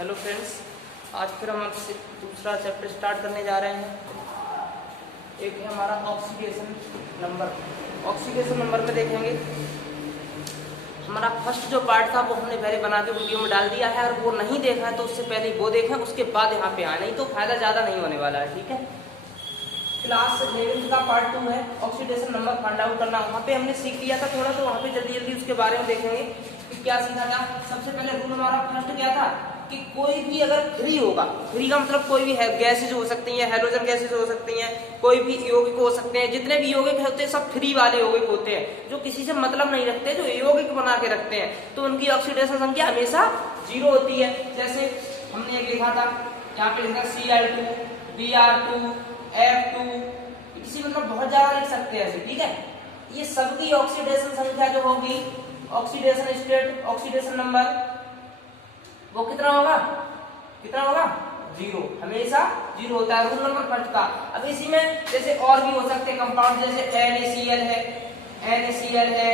Hello friends, आज फिर हम आपसे दूसरा चैप्टर स्टार्ट करने जा रहे हैं। एक है हमारा ऑक्सीडेशन नंबर। ऑक्सीडेशन नंबर में देखेंगे हमारा फर्स्ट जो पार्ट था वो हमने पहले बना के वीडियो में डाल दिया है, और वो नहीं देखा है तो उससे पहले वो देखें, उसके बाद यहाँ पे आए, नहीं तो फायदा ज़्यादा नहीं होने वाला है। ठीक है, क्लास 11 का पार्ट 2 है ऑक्सीडेशन नंबर फाइंड आउट करना। वहाँ पे हमने सीख लिया था थोड़ा, तो वहाँ पे जल्दी जल्दी उसके बारे में देखेंगे कि क्या सीखा था। सबसे पहले रूल हमारा फर्स्ट क्या था कि कोई भी अगर फ्री होगा, फ्री का मतलब कोई भी गैसेज हो सकती हैं, हाइड्रोजन गैसेज हो सकती हैं, कोई भी यौगिक हो सकते हैं, जितने भी यौगिक होते हैं सब फ्री वाले यौगिक होते हैं, जो किसी से मतलब नहीं रखते, जो यौगिक बना के रखते हैं, तो उनकी ऑक्सीडेशन संख्या हमेशा 0 होती है। जैसे हमने एक लिखा था, यहाँ पे लिखा Cl2, Br2, F2, किसी मतलब बहुत ज्यादा लिख सकते हैं ऐसे। ठीक है, ये सबकी ऑक्सीडेशन संख्या जो होगी, ऑक्सीडेशन स्टेट, ऑक्सीडेशन नंबर, वो कितना होगा? 0, हमेशा 0 होता है। रूल नंबर फर्स्ट का। अब इसी में जैसे और भी हो सकते हैं कंपाउंड, जैसे NaCl है, NaCl है,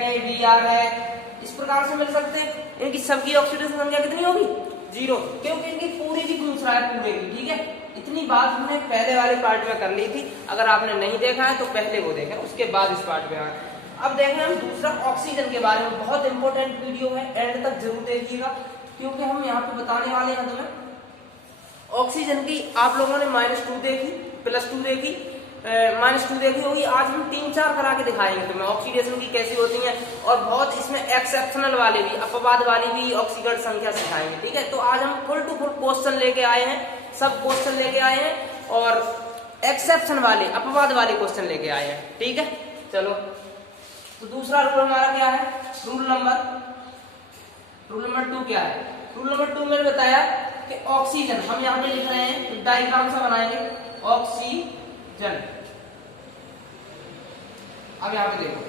NaBr है, इस प्रकार से मिल सकते हैं। इनकी सबकी ऑक्सीडेशन संख्या कितनी होगी? 0, क्योंकि इनकी पूरी की पूछ रहा है, पूरे की। ठीक है, इतनी बात हमने पहले वाले पार्ट में कर ली थी। अगर आपने नहीं देखा है तो पहले वो देखें, उसके बाद इस पार्ट में आए। अब देखें हम दूसरा ऑक्सीजन के बारे में। बहुत इंपॉर्टेंट वीडियो है, एंड तक जरूर देखिएगा, क्योंकि हम यहाँ पे बताने वाले हैं तुम्हें ऑक्सीजन की। आप लोगों ने -2 देखी, +2 देखी, -2 देखी होगी। आज हम 3-4 करा के दिखाएंगे तुम्हें ऑक्सीडेशन की कैसी होती है, और बहुत इसमें एक्सेप्शनल वाले भी, अपवाद वाली भी ऑक्सीकरण संख्या सिखाएंगे। ठीक है, तो आज हम फुल टू फुल क्वेश्चन लेके आए हैं, सब क्वेश्चन लेके आए हैं, और एक्सेप्शन वाले, अपवाद वाले क्वेश्चन लेके आए हैं। ठीक है, चलो, तो दूसरा रूल हमारा क्या है? रूल नंबर 2 क्या है? रूल नंबर 2 मैंने बताया कि ऑक्सीजन, हम यहाँ पे लिख रहे हैं, डायग्राम सा बनाएंगे, ऑक्सीजन। अब यहाँ पे देखो,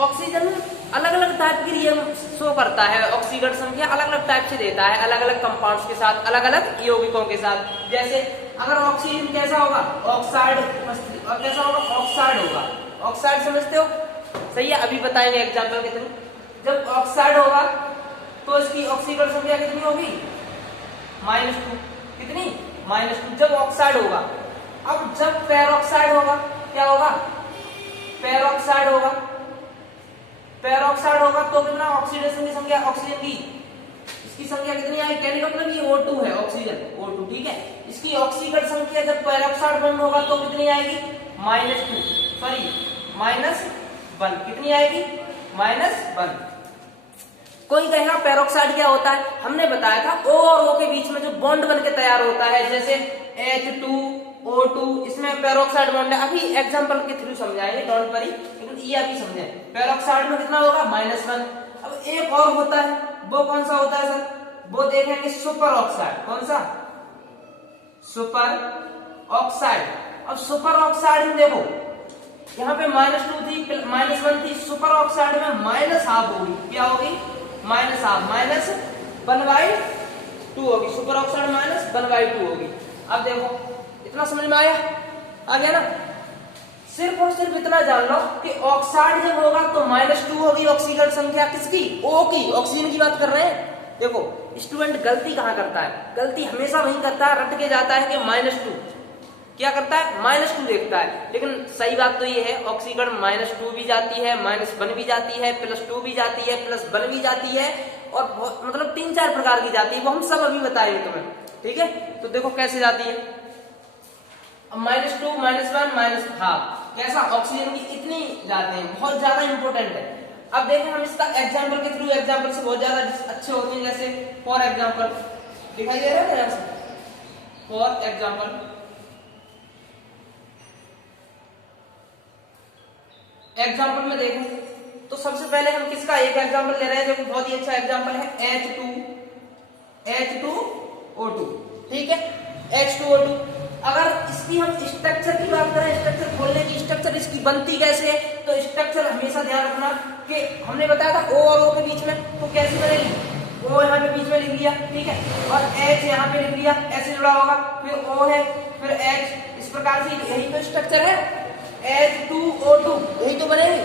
ऑक्सीजन अलग अलग टाइप की रिएक्शन शो करता है, ऑक्सीकरण संख्या अलग अलग टाइप से देता है, अलग अलग कंपाउंड्स के साथ, अलग अलग यौगिकों के साथ। जैसे अगर ऑक्सीजन कैसा होगा? ऑक्साइड। कैसा होगा? ऑक्साइड होगा। ऑक्साइड समझते हो? सही है, अभी बताएंगे एग्जाम्पल के थ्रू। जब ऑक्साइड होगा तो इसकी ऑक्सीकरण संख्या कितनी होगी? -2। कितनी? -2 जब ऑक्साइड होगा। अब जब पेरोक्साइड होगा, क्या होगा? पेरोक्साइड होगा। पेरोक्साइड होगा तो कितना ऑक्सीडेशन की संख्या, ऑक्सीजन की, इसकी संख्या कितनी आएगी? कहने का मतलब ये O2 है, ऑक्सीजन O2। ठीक है, इसकी ऑक्सीकरण संख्या जब पेरोक्साइड बंद होगा तो कितनी आएगी? -1। कितनी आएगी? -1। कोई कहेगा पेरोक्साइड क्या होता है? हमने बताया था O और O के बीच में जो बॉन्ड बन के तैयार होता है, जैसे H2O2, इसमें पेरोक्साइड बॉन्ड है। अभी एग्जांपल के थ्रू समझाएंगे, डोंट वरी, लेकिन ये अभी समझे। पेरोक्साइड में कितना होगा? -1। अब एक और होता है, वो कौन सा होता है सर? वो देखेंगे सुपर ऑक्साइड। कौन सा? Super oxide. अब सुपर ऑक्साइड में देखो, यहाँ पे -2 थी, -1 थी, सुपर ऑक्साइड में -½ होगी। क्या होगी? -½ (1/2) होगी। सुपर ऑक्साइड -1/2 होगी। अब देखो, इतना समझ में आया? आ गया ना? सिर्फ और सिर्फ इतना जान लो कि ऑक्साइड जब होगा तो -2 होगी ऑक्सीकरण संख्या, किसकी? O की। ऑक्सीजन की बात कर रहे हैं। देखो, स्टूडेंट गलती कहाँ करता है? गलती हमेशा वही करता है, रट के जाता है कि -2 क्या करता है? -2 देखता है। लेकिन सही बात तो ये है, ऑक्सीकरण -2 भी जाती है, -1 भी जाती है, +2 भी जाती है, +1 भी जाती है, और मतलब 3-4 प्रकार की जाती है, वो हम सब अभी बताएंगे तुम्हें। ठीक है, तो देखो कैसे जाती है। -2, -1, -½ कैसा? ऑक्सीजन की इतनी जाते हैं, बहुत ज्यादा इंपॉर्टेंट है। अब देखें हम इसका एग्जाम्पल के थ्रू, एग्जाम्पल से बहुत ज्यादा अच्छे होते हैं। जैसे फॉर एग्जाम्पल, दिखाई दे रहा है यहाँ से? फॉर एग्जाम्पल में देखें तो सबसे पहले हम किसका एक एग्जाम्पल ले रहे हैं, जो बहुत ही अच्छा एग्जाम्पल है, H2O2। ठीक है, H2O2। अगर इसकी हम स्ट्रक्चर की बात करें, स्ट्रक्चर खोलने की, स्ट्रक्चर इसकी बनती कैसे है, तो स्ट्रक्चर हमेशा ध्यान रखना कि हमने बताया था O और O के बीच में, तो कैसे बनेगी? O यहाँ पे बीच में लिख लिया, ठीक है, और H यहाँ पे लिख लिया, ऐसे जुड़ा होगा, फिर O है, फिर H, इस प्रकार से। यही तो स्ट्रक्चर है, H2O2, यही तो बनेगी।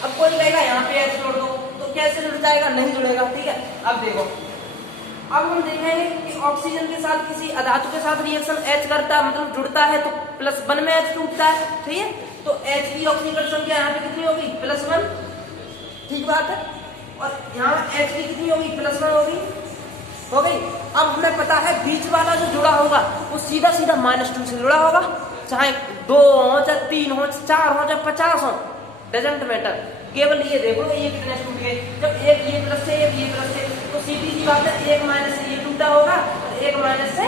अब कोई कहेगा यहाँ पे H जोड़ दो, तो कैसे जुड़ जाएगा, नहीं जुड़ेगा। ठीक है, अब देखो, अब हम देखेंगे कि ऑक्सीजन के साथ किसी अधातु के साथ रिएक्शन H करता है, मतलब जुड़ता है, तो +1 में H टूटता है। ठीक है, तो H की ऑक्सीकरण संख्या यहाँ पे कितनी होगी, +1। ठीक बात है, और यहाँ H की कितनी होगी, +1 होगी, हो गई। अब हमें पता है बीच वाला जो जुड़ा होगा वो सीधा सीधा -2 से जुड़ा होगा, चाहे 2 हो, चाहे 3 हो, 4 हो, चाहे 50 हो, डजेंट मैटर। केवल ये देखो ये कितने टूट गए, जब एक ये प्लस से एक ये प्लस से, तो सीधी सी बात है एक माइनस से ये टूटा होगा और एक माइनस से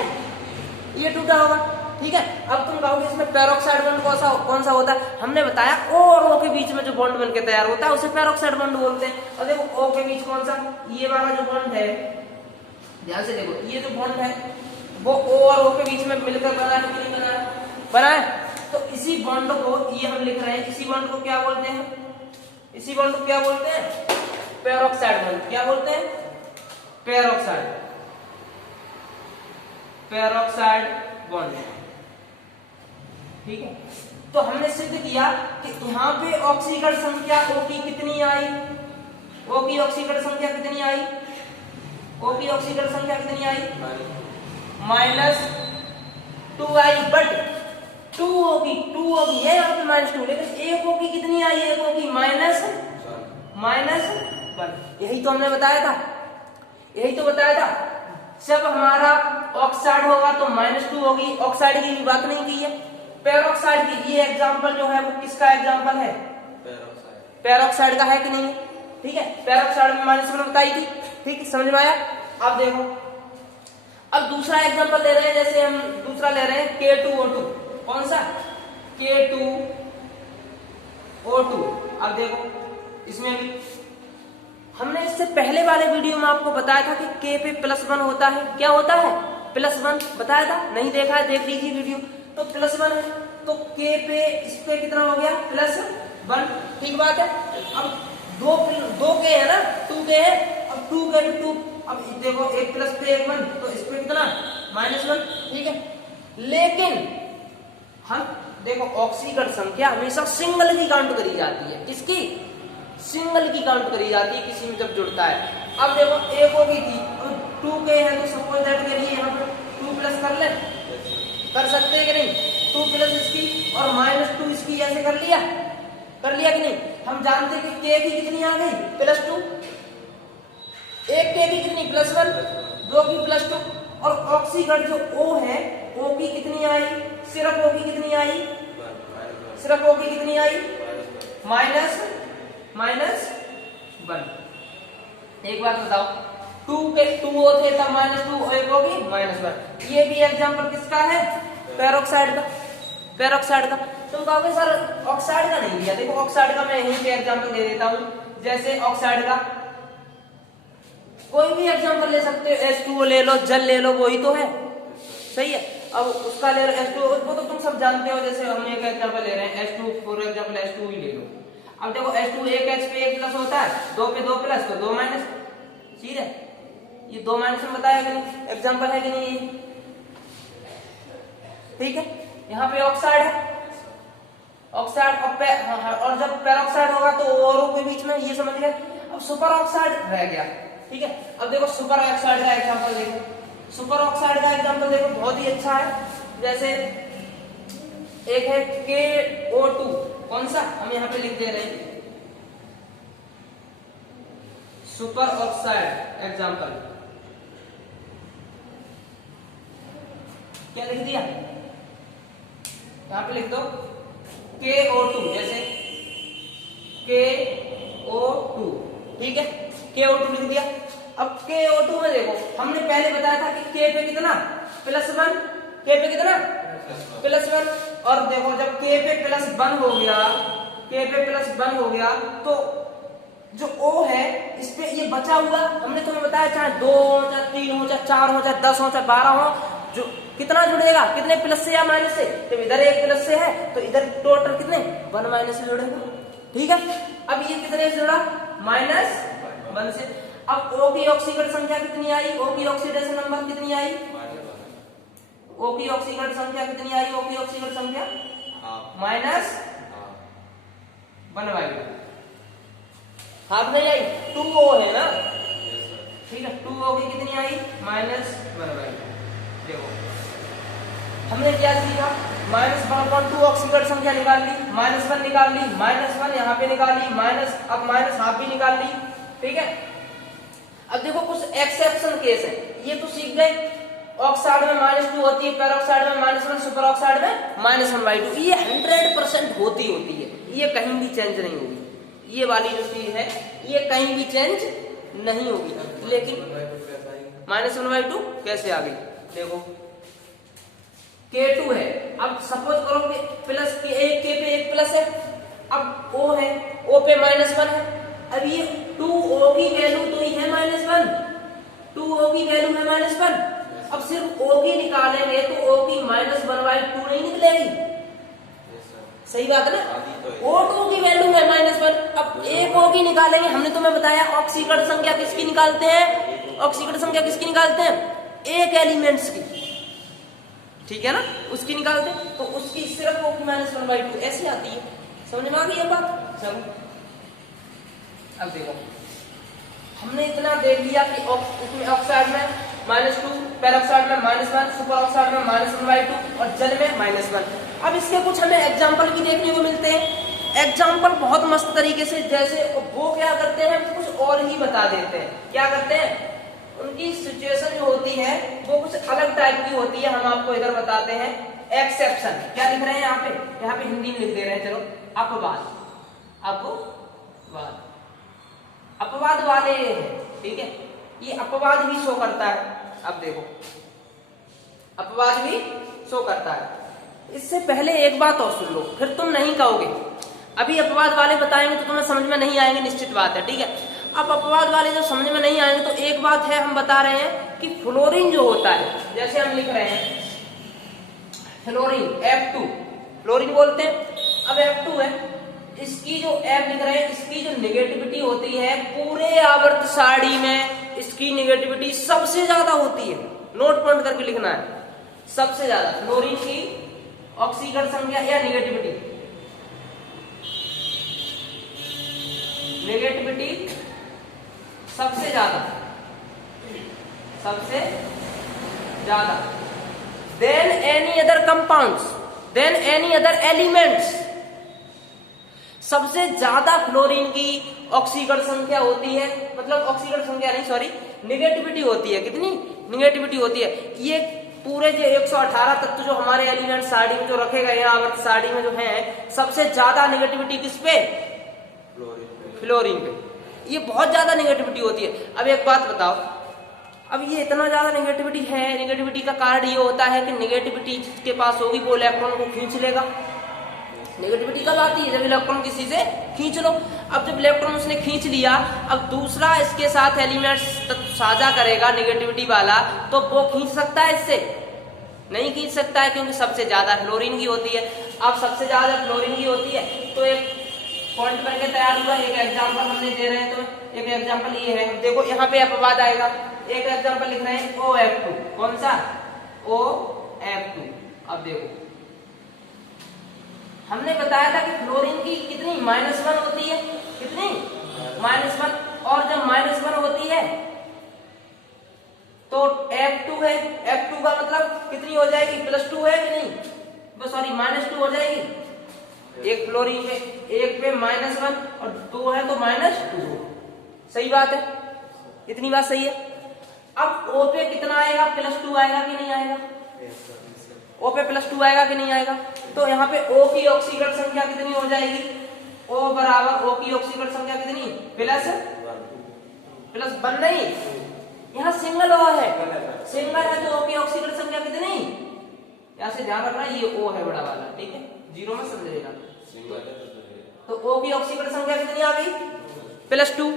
ये टूटा होगा। ठीक है, अब तुम कहोगे इसमें पेरोक्साइड बॉन्ड कौन सा होता है, हमने बताया O और O के बीच में जो बॉन्ड बनके तैयार होता है उसे पेरोक्साइड बॉन्ड बोलते हैं। और देखो O के बीच कौन सा, ये वाला जो बॉन्ड है, ध्यान से देखो, ये जो बॉन्ड है वो O और O के बीच में मिलकर बना है कि नहीं बना है, बना है। तो इसी बॉन्ड को ये हम लिख रहे हैं, इसी बॉन्ड को क्या बोलते हैं, इसी बॉन्ड को क्या बोलते हैं, पेरोक्साइड बॉन्ड। क्या बोलते हैं, पेरोक्साइड, पेरोक्साइड बॉन्ड। ठीक है, तो हमने सिद्ध किया कि यहाँ पे ऑक्सीकरण संख्या O की कितनी आई, O की ऑक्सीकरण संख्या कितनी आई, O की ऑक्सीकरण संख्या कितनी आई, -2 आई, बट 2 होगी ये यहाँ पे -2, लेकिन एक O की कितनी आई, एक O की -1। यही तो हमने बताया था, यही तो बताया था, जब हमारा ऑक्साइड होगा तो -2 होगी। ऑक्साइड की बात नहीं की है, पेरोक्साइड की। ये एग्जांपल जो है वो किसका एग्जांपल है, पेरोक्साइड का है कि नहीं। ठीक है, पेरोक्साइड में -1 बताई थी। ठीक है, समझ में आया। अब देखो, अब दूसरा एग्जांपल ले रहे हैं, जैसे हम दूसरा ले रहे हैं K2O2। कौन सा, K2O2। अब देखो, इसमें भी हमने इससे पहले वाले वीडियो में आपको बताया था कि K पे +1 होता है। क्या होता है, +1 बताया था, नहीं देखा है देख लीजिए वीडियो। तो +1 है, तो K पे इस पे कितना हो गया, +1। ठीक बात है। अब दो K है ना, 2K है, अब 2K पे 2, अब देखो एक प्लस पे एक 1, तो इस पे कितना, -1। ठीक है, लेकिन हम देखो ऑक्सीकरण संख्या हमेशा सिंगल की काउंट करी जाती है, किसकी, सिंगल की काउंट करी जाती है किसी में जब जुड़ता है। अब देखो एक हो गई थी, 2K है, तो सपोज दैट के लिए यहाँ पे 2 प्लस कर ले, कर सकते हैं कि नहीं, 2 प्लस इसकी और -2 इसकी, ऐसे कर लिया कि नहीं। हम जानते हैं कि K की कितनी आ गई, +2, एक K की कितनी, +1, 2 की +2, और ऑक्सीकरण जो O है, O की कितनी आई, सिर्फ O की कितनी आई, सिर्फ O की कितनी आई, -1। एक बात बताओ, 2O थे तब -2, और एक होगी -1। ये भी एग्जांपल किसका है, पेरोक्साइड का, पेरोक्साइड का। तुम कहोगे सर ऑक्साइड का नहीं लिया, देखो ऑक्साइड का मैं यहीं पे एग्जांपल दे देता हूं। जैसे ऑक्साइड का कोई भी एग्जांपल ले सकते हो, H2O ले लो, जल ले लो, वही तो है, सही है। अब उसका ले लो H2O, वो तो तुम सब जानते हो। जैसे हम एक एग्जांपल ले रहे हैं H2, फॉर एग्जांपल H2 ही ले लो। अब देखो H2 एक H पे 1 प्लस होता है, 2 पे 2 प्लस, तो 2 माइनस। ठीक है, ये 2 माइनस में बताया कि नहीं, एग्जांपल है कि नहीं। ठीक है, यहाँ पे ऑक्साइड है, ऑक्साइड और जब पेरोक्साइड होगा तो औरों के बीच में, ये समझ गए। अब सुपर ऑक्साइड रह गया। ठीक है, अब देखो सुपर ऑक्साइड का एग्जांपल देखो, सुपर ऑक्साइड का एग्जांपल देखो, बहुत ही अच्छा है। जैसे एक है KO2, कौन सा, हम यहाँ पे लिख दे रहे हैं सुपर ऑक्साइड एग्जांपल। क्या लिख दिया, यहाँ पे लिख दो KO2, जैसे KO2। ठीक है, KO2 लिख दिया। अब KO2 में देखो, हमने पहले बताया था कि K पे कितना, +1, K पे कितना, +1। और देखो जब K पे +1 हो गया, K पे +1 हो गया, तो जो O है इस पे ये बचा हुआ, हमने तुम्हें बताया चाहे 2 हो, चाहे 3 हो, चाहे 4 हो, चाहे 10 हो, चाहे 12 हो, जो कितना जुड़ेगा, कितने प्लस से या माइनस से, तो इधर एक प्लस से है तो इधर टोटल कितने, 1 माइनस से जुड़ेगा। ठीक है, अब ये कितने से जुड़ा, -1 से। अब O की ऑक्सीकरण संख्या कितनी आई, O की ऑक्सीडेशन नंबर कितनी आई, O की ऑक्सीकरण संख्या कितनी आई, O की ऑक्सीकरण संख्या -1/2। हाफ नहीं आई, 2O है ना, ठीक है, 2O की कितनी आई -1/2। देखो हमने क्या सीखा, -1/2 ऑक्सीकरण संख्या निकाल ली, -1 निकाल ली, -1 यहाँ पे निकाल ली, माइनस अब माइनस हाफ भी निकाल ली, ठीक है। अब देखो कुछ एक्सेप्शन केस है, ये तो सीख गए, ऑक्साइड में -2 होती है, पेरोक्साइड में -1, सुपर ऑक्साइड में -1/2, ये 100% होती है, ये कहीं भी चेंज नहीं होगी, ये वाली जो चीज है ये कहीं भी चेंज नहीं होगी। लेकिन -1/2 कैसे आ गई, देखो K2 है, अब सपोज करो कि प्लस के एक K पे एक प्लस है, अब O है, O पे -1 है, अब ये 2O की वैल्यू तो ही है -1, 2O की वैल्यू है -1, अब सिर्फ O की निकालेंगे तो O की -1/2 नहीं निकलेगी, सही बात है ना, O2 की वैल्यू है -1, अब एक O की निकालेंगे, हमने तुम्हें बताया ऑक्सीकरण संख्या किसकी निकालते हैं, ऑक्सीकरण संख्या किसकी निकालते हैं, एक एलिमेंट्स की, ठीक है ना, उसकी निकालते हैं, तो उसकी सिर्फ O की -1/2 ऐसी आती है, समझ में आ गई ये बात। चलो अब देखो हमने इतना देख लिया कि इसमें ऑक्साइड में -2, पेरोक्साइड में -1, सुपर ऑक्साइड में -1/2 और जल में -1। अब इसके कुछ हमें एग्जांपल भी देखने को मिलते हैं, एग्जांपल बहुत मस्त तरीके से, जैसे वो क्या करते हैं कुछ और ही बता देते हैं, क्या करते हैं, उनकी सिचुएशन जो होती है वो कुछ अलग टाइप की होती है, हम आपको इधर बताते हैं एक्सेप्शन। क्या लिख रहे हैं यहाँ पे हिंदी में लिख दे रहे हैं, चलो अपवाद, अपवाद वाले, ठीक है, ये अपवाद भी शो करता है। अब देखो अपवाद भी शो करता है, इससे पहले एक बात और सुन लो, फिर तुम नहीं कहोगे, अभी अपवाद वाले बताएंगे तो तुम्हें समझ में नहीं आएंगे, निश्चित बात है, ठीक है। अब अपवाद वाले जब समझ में नहीं आएंगे तो एक बात है, हम बता रहे हैं कि फ्लोरीन जो होता है, जैसे हम लिख रहे हैं फ्लोरीन F2, फ्लोरीन बोलते हैं, अब F2 है, इसकी जो F लिख रहे हैं, इसकी जो नेगेटिविटी होती है पूरे आवर्त सारणी में, इसकी नेगेटिविटी सबसे ज्यादा होती है, नोट पॉइंट करके लिखना है, सबसे ज्यादा फ्लोरीन की ऑक्सीकरण संख्या या नेगेटिविटी सबसे ज्यादा than any other compounds, than any other elements, सबसे ज्यादा फ्लोरीन की ऑक्सीकरण संख्या होती है, मतलब ऑक्सीकरण संख्या नहीं सॉरी नेगेटिविटी होती है, कितनी नेगेटिविटी होती है, ये पूरे जो 118 तत्व जो हमारे एलिमेंट सारणी में जो रखे गए हैं आवर्त सारणी में जो है, सबसे ज्यादा नेगेटिविटी किस पे, फ्लोरीन पे, ये बहुत ज्यादा नेगेटिविटी होती है। अब एक बात बताओ, अब ये इतना ज्यादा नेगेटिविटी है, नेगेटिविटी का कारण ये होता है कि नेगेटिविटी जिसके पास होगी वो इलेक्ट्रॉन को खींच लेगा। नेगेटिविटी कब आती है, जब इलेक्ट्रॉन किसी से खींच लो। अब जब इलेक्ट्रॉन उसने खींच लिया, अब दूसरा इसके साथ एलिमेंट साझा करेगा नेगेटिविटी वाला, तो वो खींच सकता है इससे, नहीं खींच सकता है, क्योंकि सबसे ज्यादा फ्लोरीन की होती है। अब सबसे ज्यादा फ्लोरीन की होती है तो एक पॉइंट करके तैयार हुआ, एक एग्जांपल हमने दे रहे हैं, तो एक एग्जांपल ये है, देखो यहाँ पे अपवाद आएगा, एक एग्जांपल लिख रहे हैं OF2, कौन सा OF2। अब देखो हमने बताया था कि फ्लोरीन की कितनी -1 होती है, कितनी -1, और जब -1 होती है तो F2 है, F2 का मतलब कितनी हो जाएगी, +2 है कि नहीं, सॉरी -2 हो जाएगी, एक फ्लोरीन पे एक पे -1 और 2 है तो -2, सही बात है, इतनी बात सही है। अब O पे कितना आएगा, +2 आएगा कि नहीं आएगा, O पे +2 आएगा कि नहीं आएगा, तो यहाँ पे O की ऑक्सीकरण संख्या कितनी हो जाएगी, O बराबर O की ऑक्सीकरण संख्या कितनी, +1 नहीं, यहाँ सिंगल O है, सिंगल है तो O की ऑक्सीकरण संख्या कितनी, यहाँ से ध्यान रखना ये O है बड़ा वाला, ठीक है, जीरो में समझेगा, तो O की ऑक्सीकरण संख्या कितनी आ गई, +2।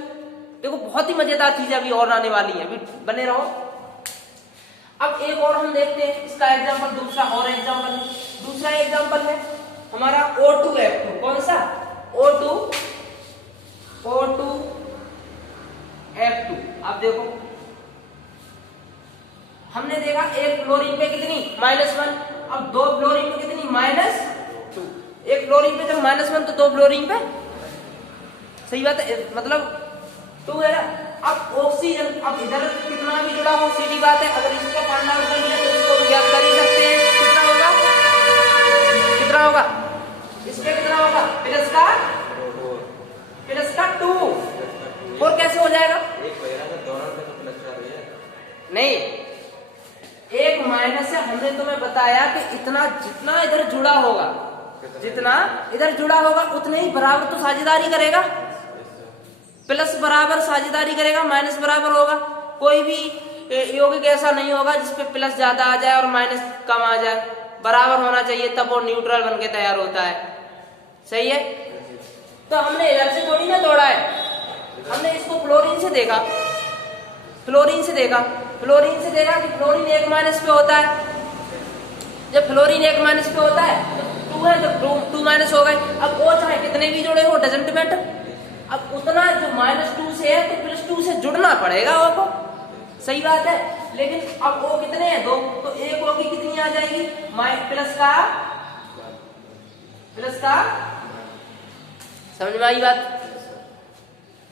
देखो बहुत ही मजेदार चीज अभी और आने वाली है, अभी बने रहो। अब एक और हम देखते हैं इसका एग्जांपल, दूसरा और एग्जांपल है, दूसरा एग्जांपल है हमारा O2F2, कौन सा O2F2। अब देखो हमने देखा एक फ्लोरीन पे कितनी -1, अब दो फ्लोरीन पे कितनी -2, एक फ्लोरीन पे जब -1 तो दो फ्लोरीन पे, सही बात है, मतलब 2 है ना। अब ऑक्सीजन, अब इधर कितना भी जुड़ा हो सीधी बात है, अगर इसको फाइंड आउट कर लिया तो इसको भी ज्ञात कर ही सकते हैं। कितना होगा, कितना होगा, इसमें कितना होगा, प्लस का 2। और कैसे हो जाएगा, नहीं एक माइनस है। हमने तुम्हें बताया कि इतना जितना इधर जुड़ा होगा, जितना इधर जुड़ा होगा उतने ही बराबर तो साझेदारी करेगा, प्लस बराबर साझेदारी करेगा, माइनस बराबर होगा। कोई भी यौगिक ऐसा नहीं होगा जिसपे प्लस ज्यादा आ जाए और माइनस कम आ जाए, बराबर होना चाहिए तब वो न्यूट्रल बनके तैयार होता है। सही है। तो हमने इधर से थोड़ी ना तोड़ा है, हमने इसको फ्लोरीन से देखा, फ्लोरीन से देखा, फ्लोरीन से देखा कि फ्लोरीन 1 माइनस पे होता है। जब फ्लोरीन 1 माइनस पे होता है तो 2 है तो 2 माइनस हो गए। अब वो चाहे कितने भी जुड़े हो, डजंट मैटर। अब उतना जो -2 से है तो +2 से जुड़ना पड़ेगा वो को। सही बात है। लेकिन अब वो कितने हैं, 2, तो एक वो की कितनी आ जाएगी, प्लस का। समझ में आई बात।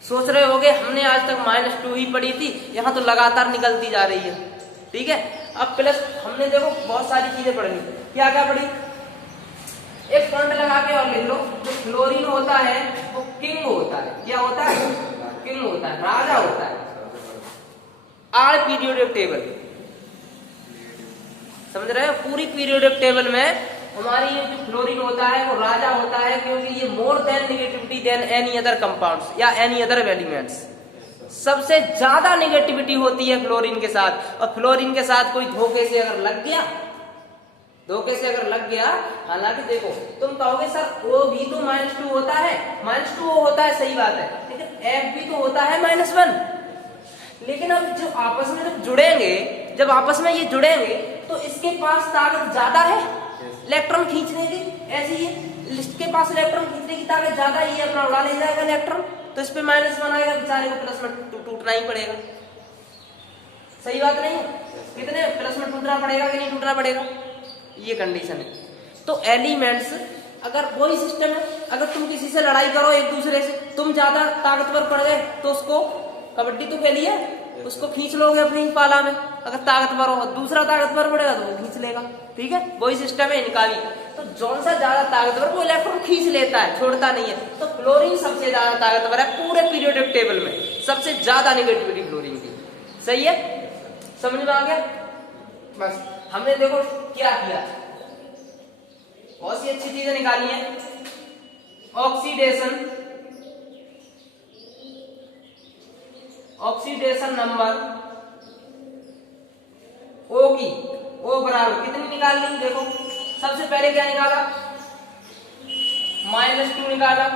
सोच रहे होगे हमने आज तक -2 ही पढ़ी थी, यहाँ तो लगातार निकलती जा रही है। ठीक है। अब प्लस हमने देखो बहुत सारी चीजें पढ़नी। क्या क्या पढ़ी, एक पॉइंट लगा के और लिख लो, जो फ्लोरीन होता है वो किंग होता है। क्या होता है, किंग होता है, राजा होता है। आर पीरियोडिक टेबल, समझ रहे हो, पूरी पीरियोडिक टेबल में हमारी ये जो फ्लोरीन होता है वो राजा होता है, क्योंकि ये मोर देन negativity than any other compounds या एनी अदर एलिमेंट्स, सबसे ज्यादा नेगेटिविटी होती है फ्लोरीन के साथ। और फ्लोरीन के साथ कोई धोखे से अगर लग गया, धोखे से अगर लग गया, हालांकि देखो तुम कहोगे सर वो भी तो -2 होता है, -2 होता है, सही बात है, लेकिन F भी तो होता है -1। लेकिन अब जो आपस में जब जुड़ेंगे, जब आपस में ये जुड़ेंगे तो इसके पास ताकत ज्यादा है इलेक्ट्रॉन खींचने की, ऐसी ही इसके पास इलेक्ट्रॉन खींचने की ताकत ज्यादा ही है, अपना उड़ा ले जाएगा इलेक्ट्रॉन, तो इस पे -1 आएगा, बेचारे को प्लस में टूटना ही पड़ेगा। सही बात नहीं, कितने प्लस में टूटना पड़ेगा कि नहीं टूटना पड़ेगा, ये कंडीशन है। तो एलिमेंट्स अगर वही सिस्टम है, अगर तुम किसी से लड़ाई करो एक दूसरे से, तुम ज्यादा ताकतवर पड़ गए तो उसको, कबड्डी तो खेली है, उसको खींच लोगे अपनी पाला में, अगर ताकतवर हो, दूसरा ताकतवर पड़ेगा तो वो खींच लेगा। ठीक है, वही सिस्टम है इनका भी। तो जौन सा ज्यादा ताकतवर वो इलेक्ट्रॉन खींच लेता है, छोड़ता नहीं है। तो फ्लोरीन सबसे ज्यादा ताकतवर है पूरे पीरियोडिक टेबल में, सबसे ज्यादा नेगेटिविटी फ्लोरीन की। सही है, समझ में आ गया। बस हमने देखो क्या किया, बहुत सी अच्छी चीजें निकाली है। ऑक्सीडेशन, ऑक्सीडेशन नंबर O की, O बराबर कितनी निकाल ली, देखो सबसे पहले क्या निकाला, -2 निकाला,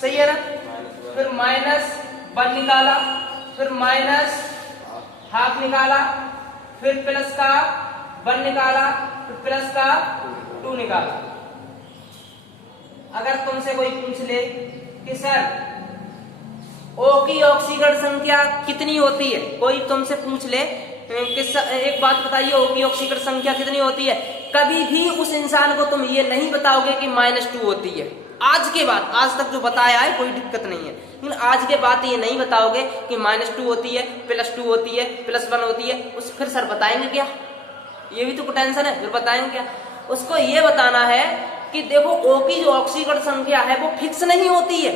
सही है ना, फिर -1 निकाला, फिर -½ निकाला, फिर प्लस का 1 निकाला, फिर प्लस का 2 निकाला। अगर तुमसे कोई पूछ ले कि सर O की ऑक्सीकरण संख्या कितनी होती है, कोई तुमसे पूछ ले कि एक बात बताइए O की ऑक्सीकरण संख्या कितनी होती है, कभी भी उस इंसान को तुम ये नहीं बताओगे कि -2 होती है। आज के बाद, आज तक जो बताया है कोई दिक्कत नहीं है, लेकिन आज के बाद ये नहीं बताओगे कि -2 होती है, +2 होती है, +1 होती है। उस फिर सर बताएंगे क्या, ये भी तो टेंशन है, फिर बताएंगे क्या। उसको ये बताना है कि देखो O की जो ऑक्सीकरण संख्या है वो फिक्स नहीं होती है,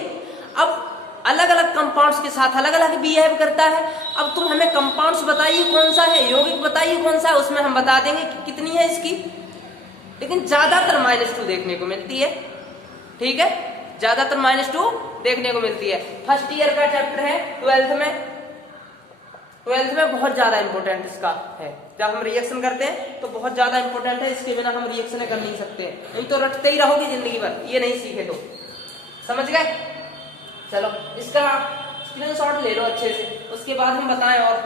अब अलग अलग कंपाउंड्स के साथ अलग अलग बिहेव करता है। अब तुम हमें कंपाउंड्स बताइए कौन सा है, यौगिक बताइए कौन सा है, उसमें हम बता देंगे कि कितनी है इसकी, लेकिन ज्यादातर -2 देखने को मिलती है। ठीक है, ज्यादातर -2 देखने को मिलती है। फर्स्ट ईयर का चैप्टर है, 12th में बहुत ज्यादा इंपॉर्टेंट इसका है। जब हम रिएक्शन करते हैं तो बहुत ज्यादा इंपॉर्टेंट है, इसके बिना हम रिएक्शन कर नहीं सकते, नहीं तो रटते ही रहोगे जिंदगी भर, ये नहीं सीखे तो। समझ गए, चलो इसका स्क्रीनशॉट ले लो अच्छे से, उसके बाद हम बताएं और